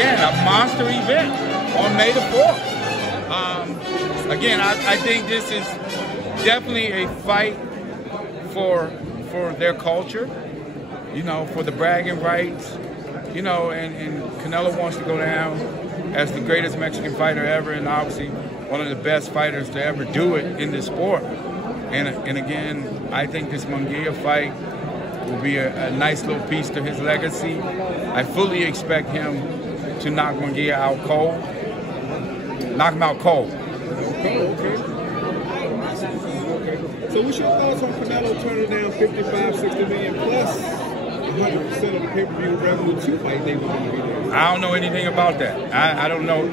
again, a monster event on May the 4th. Again, I think this is definitely a fight for their culture, you know, for the bragging rights, you know, and Canelo wants to go down as the greatest Mexican fighter ever, and obviously one of the best fighters to ever do it in this sport. And again, I think this Munguia fight will be a nice little piece to his legacy. I fully expect him to knock Munguia out cold. Knock him out cold. Okay. So what's your thoughts on Canelo turning down 55, 60 million plus 100% of the pay-per-view revenue to fight David Benavidez? I don't know anything about that. I don't know.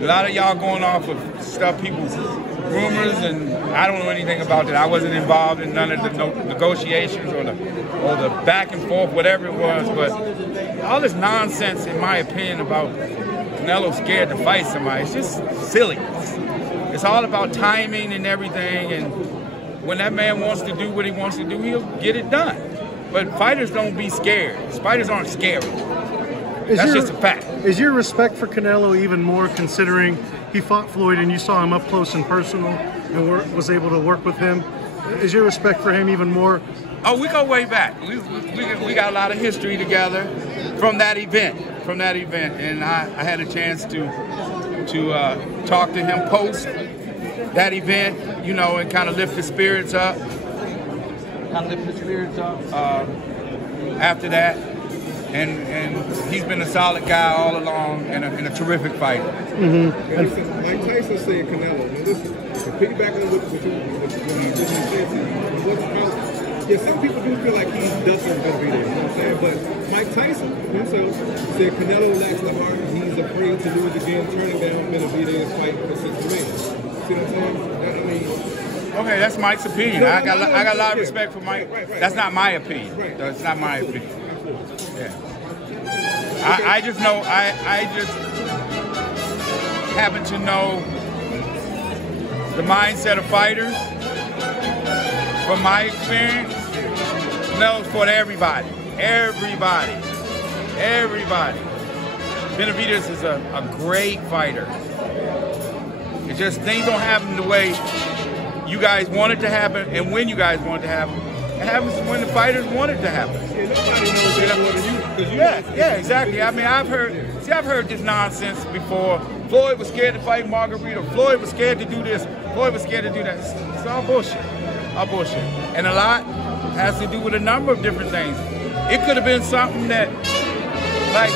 A lot of y'all going off of stuff, people's rumors, and I don't know anything about that. I wasn't involved in none of the negotiations or the back and forth, whatever it was. But all this nonsense, in my opinion, about Canelo scared to fight somebody, it's just silly. It's all about timing and everything, and when that man wants to do what he wants to do, he'll get it done. But fighters don't be scared. Fighters aren't scary. That's just a fact. Is your respect for Canelo even more considering he fought Floyd and you saw him up close and personal and was able to work with him? Is your respect for him even more? Oh, we go way back. We got a lot of history together from that event. And I had a chance to talk to him post that event, you know, and kind of lift the spirits up. After that, and he's been a solid guy all along and a terrific fighter. Mm-hmm. Mike Tyson said Canelo. Now listen, piggybacking on what you just said to you, yeah, some people do feel like he's dusting Benavidez, you know what I'm saying? But Mike Tyson himself said Canelo lacks the heart, he's afraid to lose again, turning down Benavidez fight for 6 million. See what I'm saying? I mean, okay, that's Mike's opinion. I got a lot of respect for Mike. That's not my opinion. That's not my opinion. Yeah. I just know. I just happen to know the mindset of fighters. From my experience, Canelo's for everybody. Benavidez is a great fighter. It's just things don't happen the way you guys want it to happen, and when you guys want it to happen. It happens when the fighters want it to happen. Yeah, exactly. I mean, I've heard this nonsense before. Floyd was scared to fight Margarito. Floyd was scared to do this. Floyd was scared to do that. It's all bullshit. And a lot has to do with a number of different things. It could have been something that, like,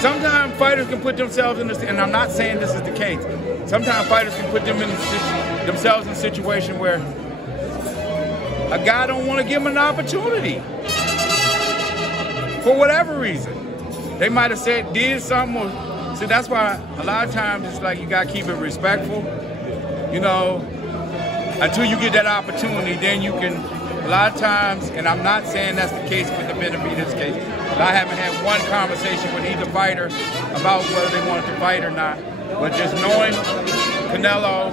sometimes fighters can put themselves in this, and I'm not saying this is the case. Sometimes fighters can put themselves in a situation where a guy don't want to give him an opportunity for whatever reason. They might have did something. So that's why a lot of times it's like you got to keep it respectful, you know, until you get that opportunity. Then you can, a lot of times, and I'm not saying that's the case with the Benavidez case, but I haven't had one conversation with either fighter about whether they wanted to fight or not. But just knowing Canelo,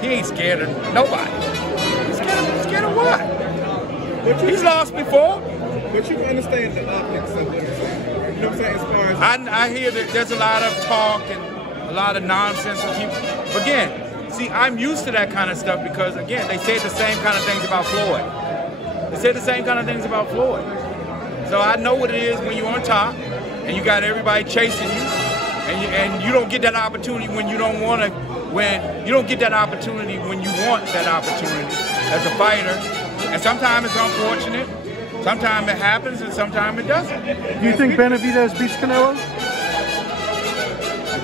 he ain't scared of nobody. He's scared of what? He's lost before. But you understand the optics of it. You know what I'm saying? As far as I hear that there's a lot of talk and a lot of nonsense. But again, see, I'm used to that kind of stuff because, again, they say the same kind of things about Floyd. So I know what it is when you're on top and you got everybody chasing you. And you don't get that opportunity when you don't want to, when you don't get that opportunity when you want that opportunity as a fighter. And sometimes it's unfortunate, sometimes it happens, and sometimes it doesn't. Do you think Benavidez beats Canelo?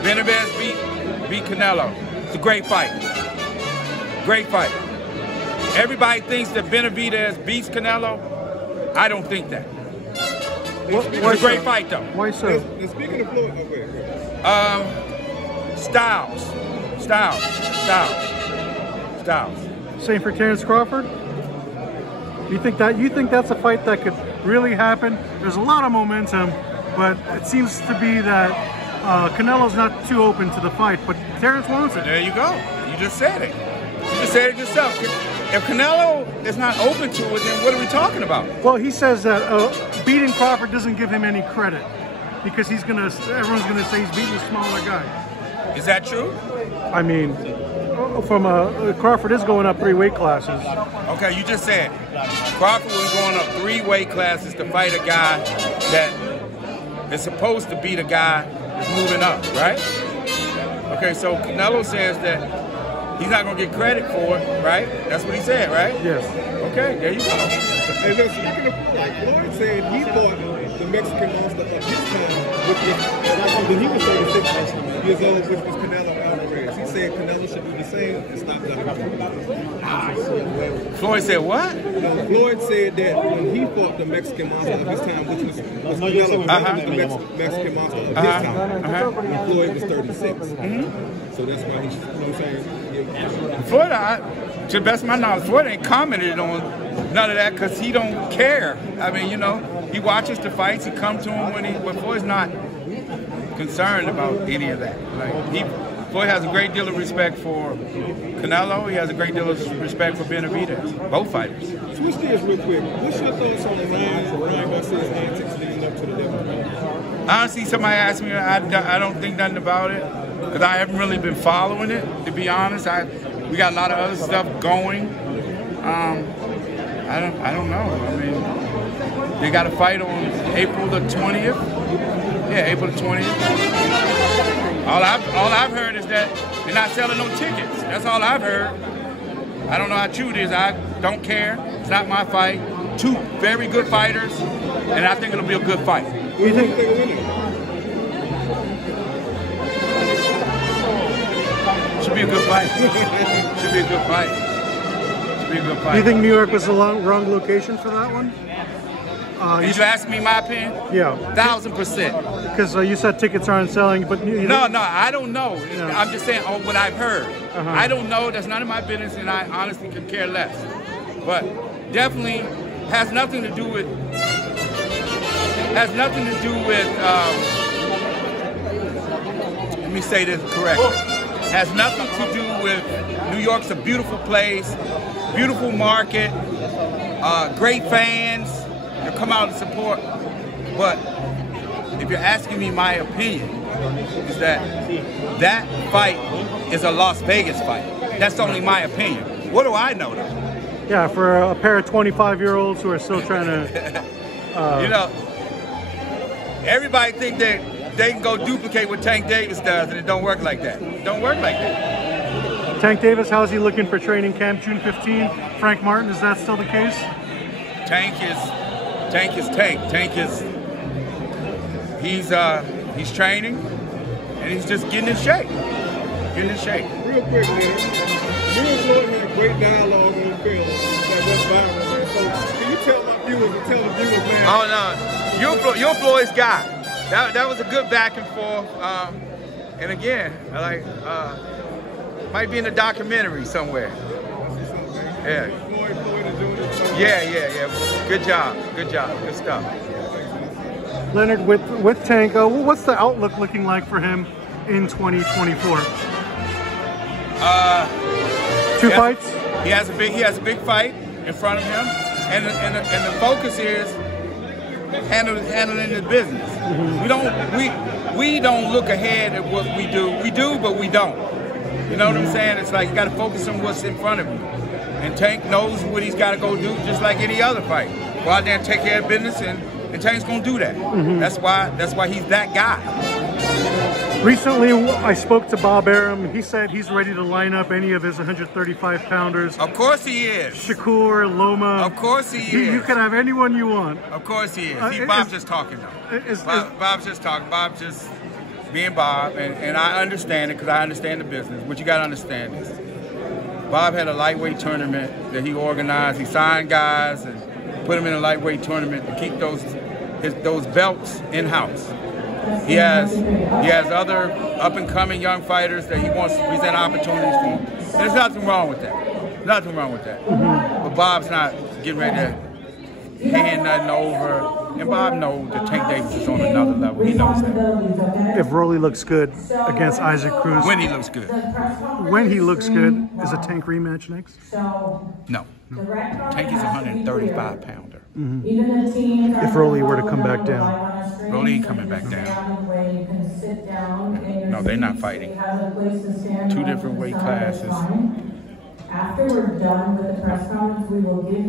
Benavidez beat Canelo. It's a great fight. Great fight. Everybody thinks that Benavidez beats Canelo. I don't think that. It's a great fight, though. Why so? And speaking of Floyd, okay. Styles. Same for Terrence Crawford? You think that's a fight that could really happen? There's a lot of momentum, but it seems to be that Canelo's not too open to the fight, but Terrence wants it. There you go. You just said it. You just said it yourself. If Canelo is not open to it, then what are we talking about? Well, he says that beating Crawford doesn't give him any credit. because everyone's gonna say he's beating a smaller guy. Is that true? I mean, Crawford is going up 3 weight classes. Okay, you just said Crawford was going up 3 weight classes to fight a guy that is supposed to be the guy that's moving up, right? Okay, so Canelo says that he's not going to get credit for it, right? That's what he said, right? Yes. Okay, there you go. And then speaking of, like Floyd said, he fought the Mexican monster of his time, which was when he was 36 years old, which was Canelo Alvarez. He said Canelo should do the same and stop that. Floyd said what? No, Floyd said that when he fought the Mexican monster of his time, which was Canelo, was the Mexican monster of his time, when Floyd was 36. So that's why he's, you know what I'm saying? Floyd, to the best of my knowledge, Floyd ain't commented on none of that because he don't care. I mean, you know, he watches the fights. He comes to him but Floyd's not concerned about any of that. Like Floyd has a great deal of respect for Canelo. He has a great deal of respect for Benavidez, both fighters. Switch gears real quick. What's your thoughts on Ryan Garcia's antics leading up to the debut? Honestly, somebody asked me, I don't think nothing about it because I haven't really been following it, to be honest. We got a lot of other stuff going. I don't know. I mean, they got a fight on April the 20th. Yeah, April the 20th. All I've heard is that they're not selling no tickets. That's all I've heard. I don't know how true it is. I don't care. It's not my fight. 2 very good fighters, and I think it'll be a good fight. What do you think they're winning? Should be a good fight. Should be a good fight. Should be a good fight. Do you think New York was the wrong location for that one? Did you ask me my opinion? Yeah. 1000%. Because you said tickets aren't selling, but No, I don't know. Yeah. I'm just saying on what I've heard. I don't know. That's none of my business, and I honestly could care less. But definitely has nothing to do with. Let me say this correctly. Has nothing to do with New York's a beautiful place, beautiful market, great fans. You come out and support. But if you're asking me my opinion, is that fight is a Las Vegas fight. That's only my opinion. What do I know though? Yeah, for a pair of 25-year-olds who are still trying to... You know, everybody think that they can go duplicate what Tank Davis does, and it don't work like that. It don't work like that. Tank Davis, how's he looking for training camp June 15? Frank Martin, is that still the case? Tank is Tank. He's training, and he's just getting in shape. Real quick, man. You and Floyd had great dialogue on film that went viral, man. So can you tell my viewers and tell the viewers, man? Oh no, you're Floyd's guy. That was a good back and forth. And again, might be in a documentary somewhere. Yeah. Yeah. Good job. Good stuff. Leonard, with Tank, what's the outlook looking like for him in 2024? 2 fights. He has a big fight in front of him, and the focus is handling the business. We don't look ahead at what we do. We do, but we don't. You know what I'm saying? It's like you got to focus on what's in front of you. And Tank knows what he's got to go do, just like any other fight. Go out there and take care of business, and Tank's gonna do that. That's why he's that guy. Recently, I spoke to Bob Arum. He said he's ready to line up any of his 135-pounders. Of course he is. Shakur, Loma. Of course he is. You can have anyone you want. Of course he is. Bob's just talking though. Bob's just talking. Bob's just being Bob, and I understand it because I understand the business. What you got to understand is, Bob had a lightweight tournament that he organized. He signed guys and put them in a lightweight tournament to keep those belts in-house. He has other up-and-coming young fighters that he wants to present opportunities for. And there's nothing wrong with that. Nothing wrong with that. But Bob's not getting ready to hand nothing over. And Bob knows that Tank Davis is on another level. He knows that. If Rolly looks good against Isaac Cruz. When he looks good. When he looks good, is a Tank rematch next? No. Tank is a 135-pounder. If Rolly were to come back down. Rolly ain't coming back down. No, they're not fighting. 2 different weight classes. After we're done with the press conference, we will give